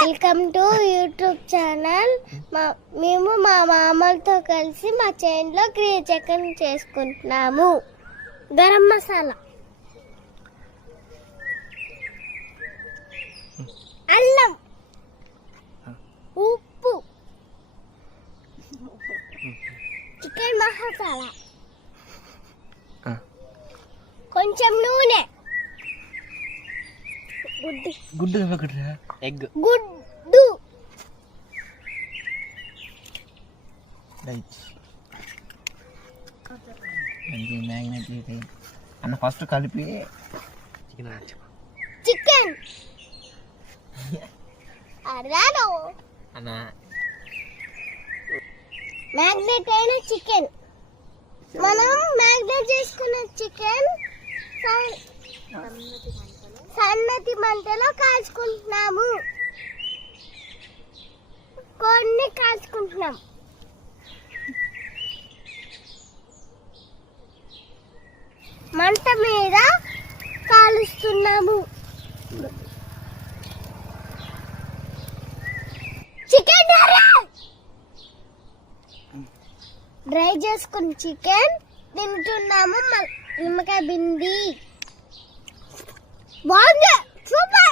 Welcome to YouTube channel. మేము మా మామలతో కలిసి మా చేనులో గ్రీన్ చికెన్ చేసుకుంటున్నాము. గరం మసాలా, అల్లం, ఉప్పు, చికెన్ మసాలా, కొంచెం నూనె, గుడ్డు మ్యాగ్నెట్ అన్న ఫస్ట్ కలిపి చికెన్ అన్న మ్యాగ్నెట్ అయిన చికెన్, మనం మ్యాగ్నెట్ చేసుకున్న చికెన్ సన్నటి మంటలో కాల్చుకుంటున్నాము. కొన్ని కాల్చుకుంటున్నాం. మంట మీద కాలుస్తున్నాము. చికెన్ డ్రై చేసుకున్న చికెన్ తింటున్నాము. నిమ్మకాయ బింది బాగుంది, సూపర్.